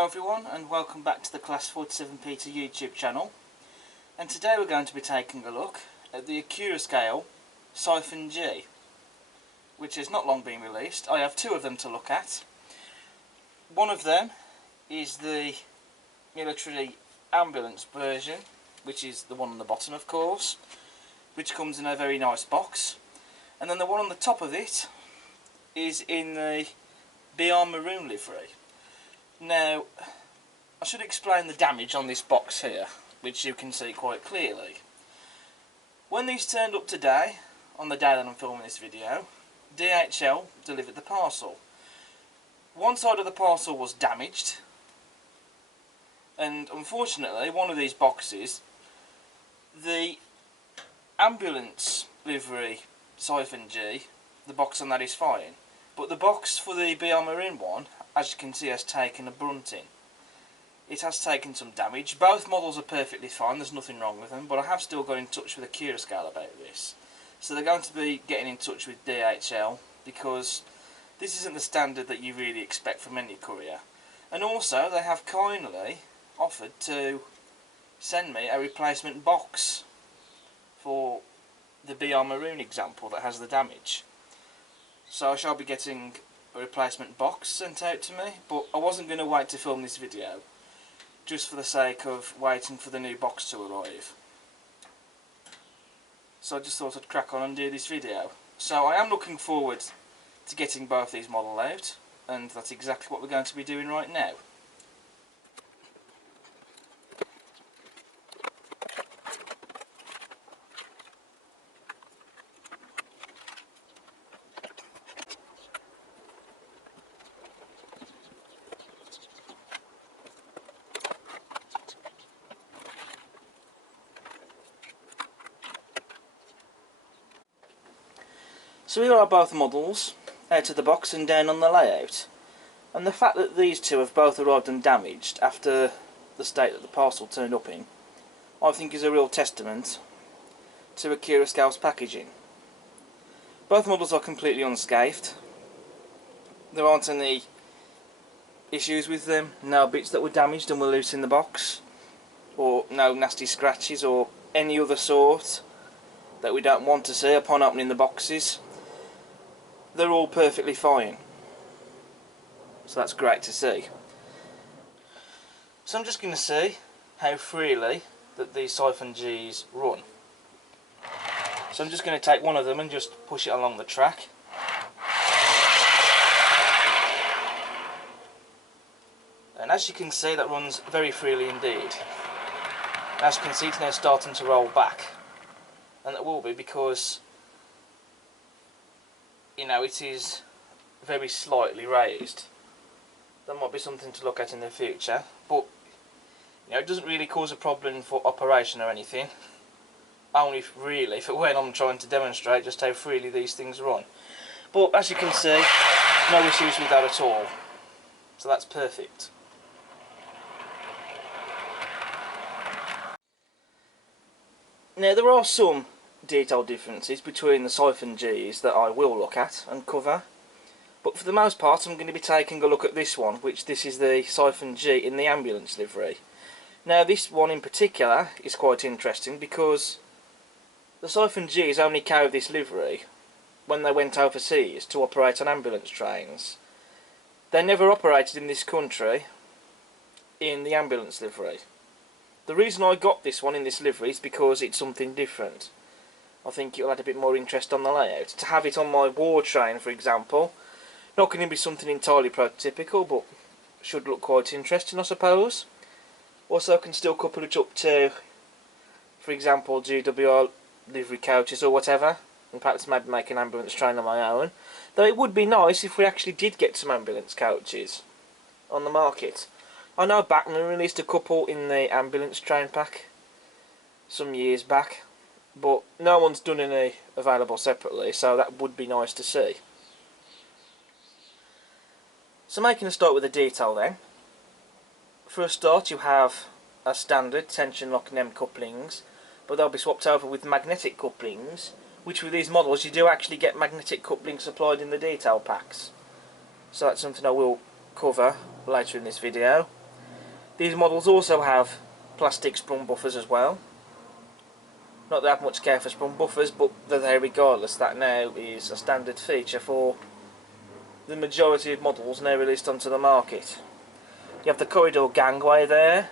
Hello everyone and welcome back to the Class 47 Peter YouTube channel, and today we're going to be taking a look at the Accurascale Siphon G, which has not long been released. I have two of them to look at. One of them is the military ambulance version, which is the one on the bottom of course, which comes in a very nice box, and then the one on the top of it is in the Maroon livery. Now, I should explain the damage on this box here, which you can see quite clearly. When these turned up today, on the day that I'm filming this video, DHL delivered the parcel. One side of the parcel was damaged, and unfortunately one of these boxes, the ambulance livery Siphon G, the box on that is fine, but the box for the Maroon one, as you can see, has taken a brunting. It has taken some damage. Both models are perfectly fine, there's nothing wrong with them, but I have still got in touch with Accurascale about this. So they're going to be getting in touch with DHL, because this isn't the standard that you really expect from any courier. And also they have kindly offered to send me a replacement box for the Maroon example that has the damage. So I shall be getting a replacement box sent out to me, but I wasn't going to wait to film this video just for the sake of waiting for the new box to arrive. So I just thought I'd crack on and do this video. So I am looking forward to getting both these models out, and that's exactly what we're going to be doing right now. So here are both models out of the box and down on the layout, and the fact that these two have both arrived undamaged after the state that the parcel turned up in, I think is a real testament to Accurascale's packaging. Both models are completely unscathed. There aren't any issues with them, no bits that were damaged and were loose in the box, or no nasty scratches or any other sort that we don't want to see upon opening the boxes. They're all perfectly fine, so that's great to see. So I'm just going to see how freely that these Siphon Gs run. So I'm just going to take one of them and just push it along the track. And as you can see, that runs very freely indeed. As you can see, it's now starting to roll back, and that will be because, you know, it is very slightly raised. That might be something to look at in the future, but you know, it doesn't really cause a problem for operation or anything, only really for when I'm trying to demonstrate just how freely these things run. But as you can see, no issues with that at all, so that's perfect. Now there are some detailed differences between the Siphon Gs that I will look at and cover, but for the most part I'm going to be taking a look at this one, which this is the Siphon G in the ambulance livery. Now this one in particular is quite interesting because the Siphon Gs only carried this livery when they went overseas to operate on ambulance trains. They never operated in this country in the ambulance livery. The reason I got this one in this livery is because it's something different. I think it'll add a bit more interest on the layout. To have it on my war train, for example, not going to be something entirely prototypical, but should look quite interesting, I suppose. Also, I can still couple it up to, for example, GWR livery coaches or whatever, and perhaps maybe make an ambulance train on my own. Though it would be nice if we actually did get some ambulance coaches on the market. I know Bachmann released a couple in the ambulance train pack some years back, but no one's done any available separately, so that would be nice to see. So making a start with the detail then. For a start you have a standard tension lock NEM couplings, but they'll be swapped over with magnetic couplings, which with these models you do actually get magnetic couplings supplied in the detail packs. So that's something I will cover later in this video. These models also have plastic sprung buffers as well. Not that I have much care for sprung buffers, but they're there regardless. That now is a standard feature for the majority of models now released onto the market. You have the corridor gangway there.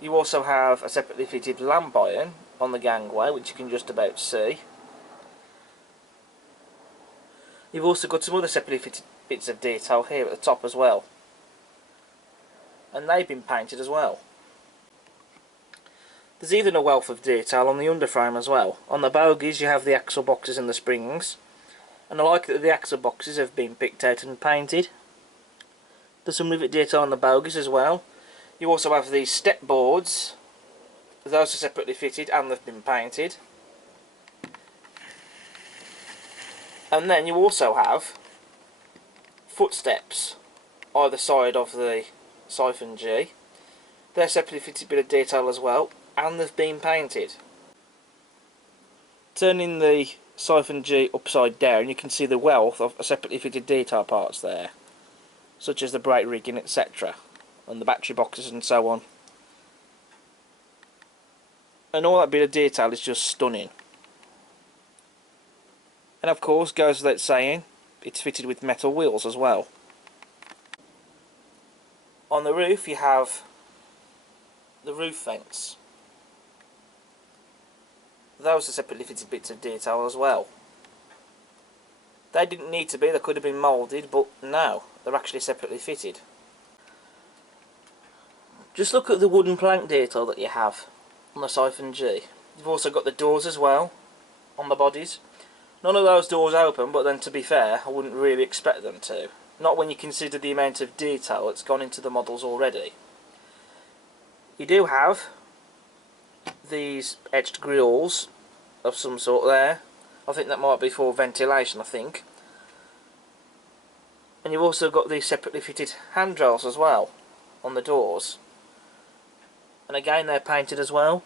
You also have a separately fitted lamp iron on the gangway, which you can just about see. You've also got some other separately fitted bits of detail here at the top as well, and they've been painted as well. There's even a wealth of detail on the underframe as well. On the bogies you have the axle boxes and the springs, and I like that the axle boxes have been picked out and painted. There's some rivet detail on the bogies as well. You also have these step boards. Those are separately fitted and they've been painted. And then you also have footsteps either side of the Siphon G. They're separately fitted bit of detail as well, and they've been painted. Turning the Siphon G upside down, you can see the wealth of separately fitted detail parts there, such as the brake rigging, etc., and the battery boxes and so on. And all that bit of detail is just stunning. And of course, goes without saying, it's fitted with metal wheels as well. On the roof you have the roof vents. Those are separately fitted bits of detail as well. They didn't need to be, they could have been moulded, but no, they're actually separately fitted. Just look at the wooden plank detail that you have on the Siphon G. You've also got the doors as well on the bodies. None of those doors open, but then to be fair, I wouldn't really expect them to. Not when you consider the amount of detail that's gone into the models already. You do have these etched grills of some sort there. I think that might be for ventilation, I think. And you've also got these separately fitted handrails as well on the doors. And again they're painted as well.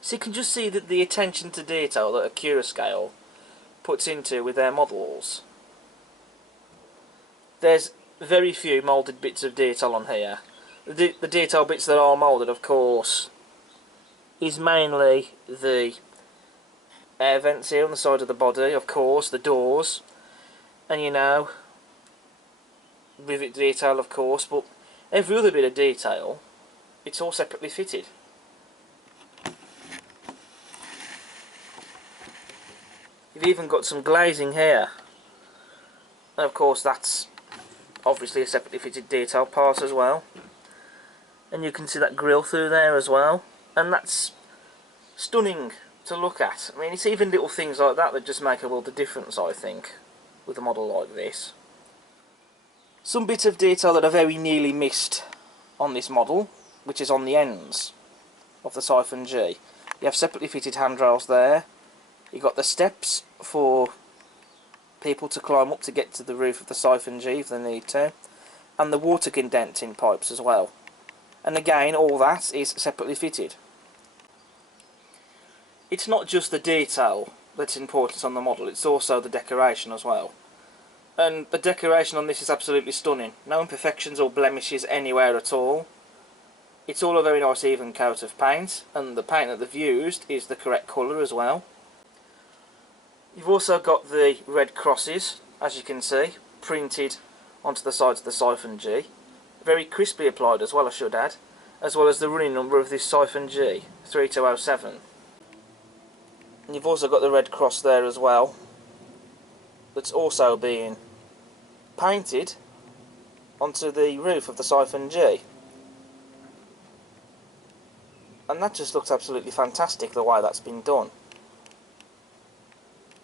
So you can just see that the attention to detail that Accurascale puts into with their models. There's very few moulded bits of detail on here. The detail bits that are moulded, of course, is mainly the air vents here on the side of the body, of course, the doors, and you know, rivet detail of course, but every other bit of detail, it's all separately fitted. You've even got some glazing here, and of course that's obviously a separately fitted detail part as well. And you can see that grille through there as well, and that's stunning to look at. I mean, it's even little things like that that just make a world of difference, I think, with a model like this. Some bits of detail that are very nearly missed on this model, which is on the ends of the Siphon G. You have separately fitted handrails there. You've got the steps for people to climb up to get to the roof of the Siphon G if they need to, and the water condensing pipes as well. And again, all that is separately fitted. It's not just the detail that's important on the model, it's also the decoration as well. And the decoration on this is absolutely stunning. No imperfections or blemishes anywhere at all. It's all a very nice even coat of paint, and the paint that they've used is the correct colour as well. You've also got the red crosses, as you can see, printed onto the sides of the Siphon G. Very crisply applied as well, I should add, as well as the running number of this Siphon G, 3207. And you've also got the red cross there as well, that's also being painted onto the roof of the Siphon G. And that just looks absolutely fantastic, the way that's been done.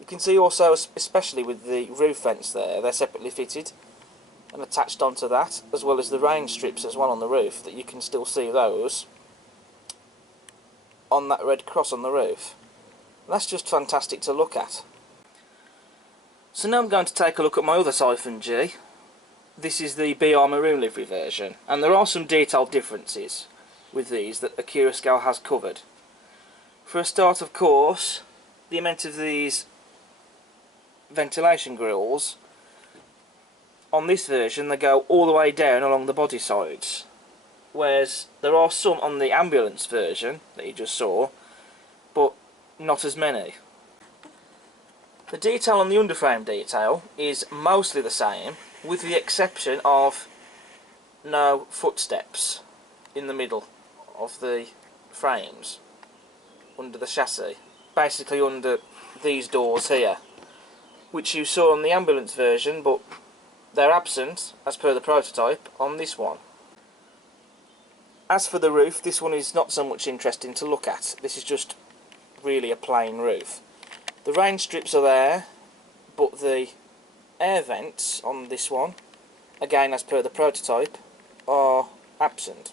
You can see also, especially with the roof vents there, they're separately fitted and attached onto that, as well as the rain strips as well on the roof, that you can still see those on that red cross on the roof. And that's just fantastic to look at. So now I'm going to take a look at my other Siphon G. This is the BR Maroon livery version, and there are some detailed differences with these that Accurascale has covered. For a start, of course, the amount of these ventilation grills on this version, they go all the way down along the body sides, whereas there are some on the ambulance version that you just saw, but not as many. The detail on the underframe detail is mostly the same, with the exception of no footsteps in the middle of the frames under the chassis, basically under these doors here, which you saw on the ambulance version, but they're absent as per the prototype on this one. As for the roof, this one is not so much interesting to look at. This is just really a plain roof. The rain strips are there, but the air vents on this one, again as per the prototype, are absent.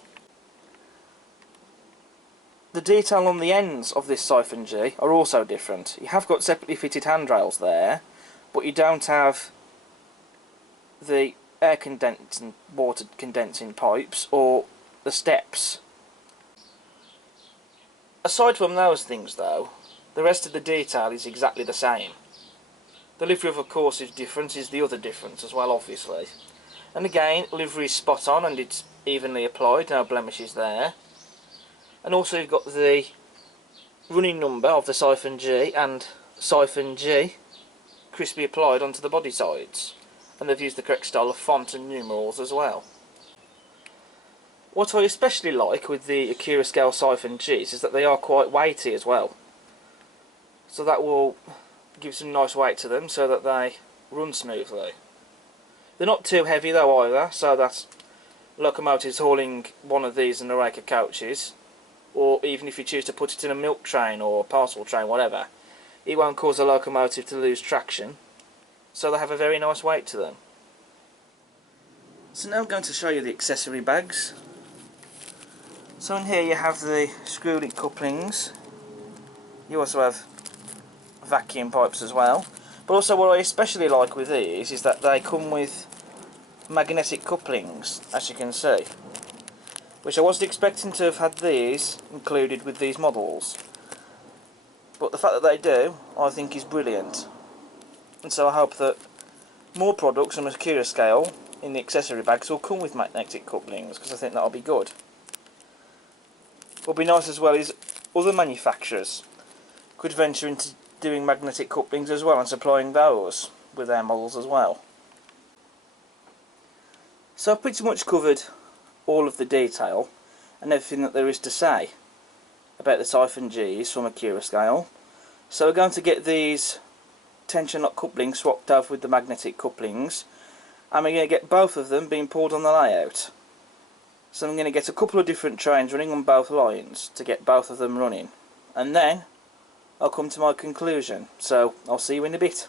The detail on the ends of this Siphon G are also different. You have got separately fitted handrails there, but you don't have the air condensing, water condensing pipes or the steps. Aside from those things though, the rest of the detail is exactly the same. The livery of course is different, is the other difference as well, obviously. And again, livery is spot on and it's evenly applied, no blemishes there. And also you've got the running number of the Siphon G and Siphon G crisply applied onto the body sides. And they've used the correct style of font and numerals as well. What I especially like with the Accurascale Siphon Gs is that they are quite weighty as well. So that will give some nice weight to them so that they run smoothly. They're not too heavy though either, so that locomotives hauling one of these in a rake of coaches, or even if you choose to put it in a milk train or a parcel train, whatever, it won't cause the locomotive to lose traction, so they have a very nice weight to them. So now I'm going to show you the accessory bags. So in here you have the screw-link couplings. You also have vacuum pipes as well. But also what I especially like with these is that they come with magnetic couplings, as you can see. Which I wasn't expecting to have had these included with these models. But the fact that they do, I think is brilliant. And so I hope that more products on Accurascale in the accessory bags will come with magnetic couplings, because I think that'll be good. What would be nice as well is other manufacturers could venture into doing magnetic couplings as well and supplying those with their models as well. So I've pretty much covered all of the detail and everything that there is to say about the Siphon Gs from Accurascale. So we're going to get these tension lock couplings swapped over with the magnetic couplings, and we're going to get both of them being pulled on the layout. So I'm going to get a couple of different trains running on both lines to get both of them running, and then I'll come to my conclusion. So I'll see you in a bit.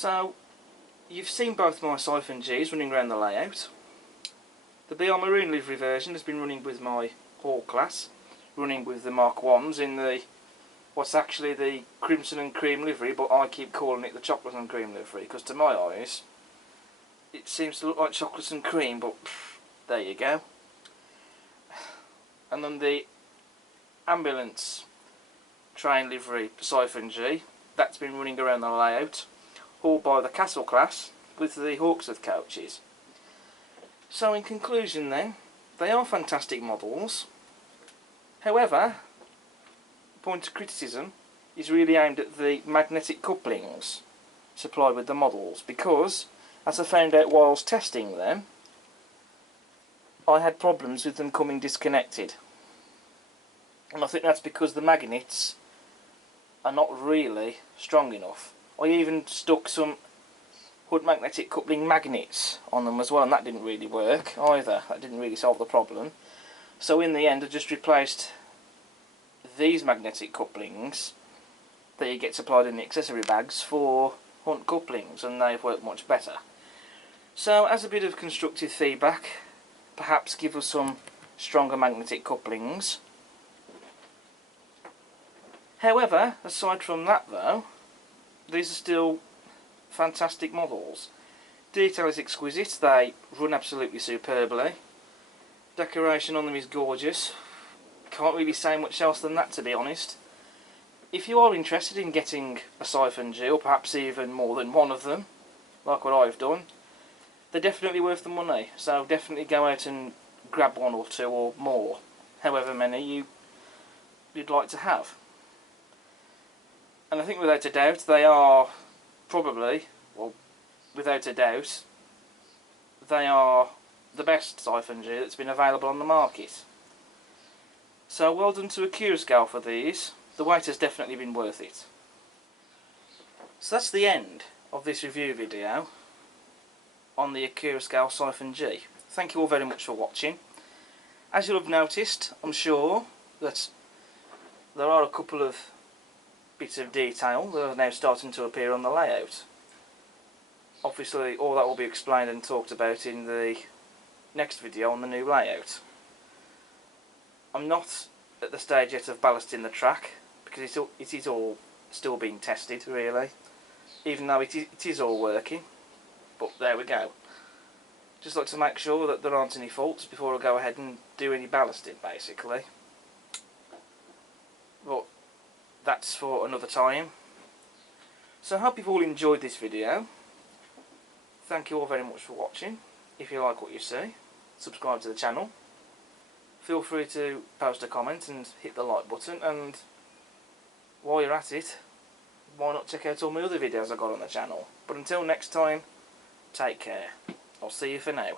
So, you've seen both my Siphon Gs running around the layout. The BR Maroon livery version has been running with my Hall class, running with the Mark 1s in the what's actually the crimson and cream livery, but I keep calling it the chocolate and cream livery because to my eyes it seems to look like chocolate and cream, but there you go. And then the ambulance train livery Siphon G, that's been running around the layout, hauled by the Castle class with the Hawksworth coaches. So in conclusion then, they are fantastic models. However, point of criticism is really aimed at the magnetic couplings supplied with the models, because as I found out whilst testing them, I had problems with them coming disconnected, and I think that's because the magnets are not really strong enough. I even stuck some hood magnetic coupling magnets on them as well, and that didn't really work either. That didn't really solve the problem. So in the end I just replaced these magnetic couplings that you get supplied in the accessory bags for hunt couplings, and they've worked much better. So as a bit of constructive feedback, perhaps give us some stronger magnetic couplings. However, aside from that though, these are still fantastic models. Detail is exquisite, they run absolutely superbly. Decoration on them is gorgeous. Can't really say much else than that, to be honest. If you are interested in getting a Siphon G, or perhaps even more than one of them, like what I've done, they're definitely worth the money. So definitely go out and grab one or two or more, however many you'd like to have. And I think without a doubt they are probably, well, without a doubt, they are the best Siphon G that's been available on the market. So well done to Accurascale for these. The wait has definitely been worth it. So that's the end of this review video on the Accurascale Siphon G. Thank you all very much for watching. As you'll have noticed, I'm sure, that there are a couple of bits of detail that are now starting to appear on the layout. Obviously all that will be explained and talked about in the next video on the new layout. I'm not at the stage yet of ballasting the track, because it is all still being tested really, even though it is all working, but there we go. Just like to make sure that there aren't any faults before I go ahead and do any ballasting basically. But that's for another time. So I hope you've all enjoyed this video. Thank you all very much for watching. If you like what you see, subscribe to the channel. Feel free to post a comment and hit the like button, and while you're at it, why not check out all my other videos I've got on the channel. But until next time, take care. I'll see you for now.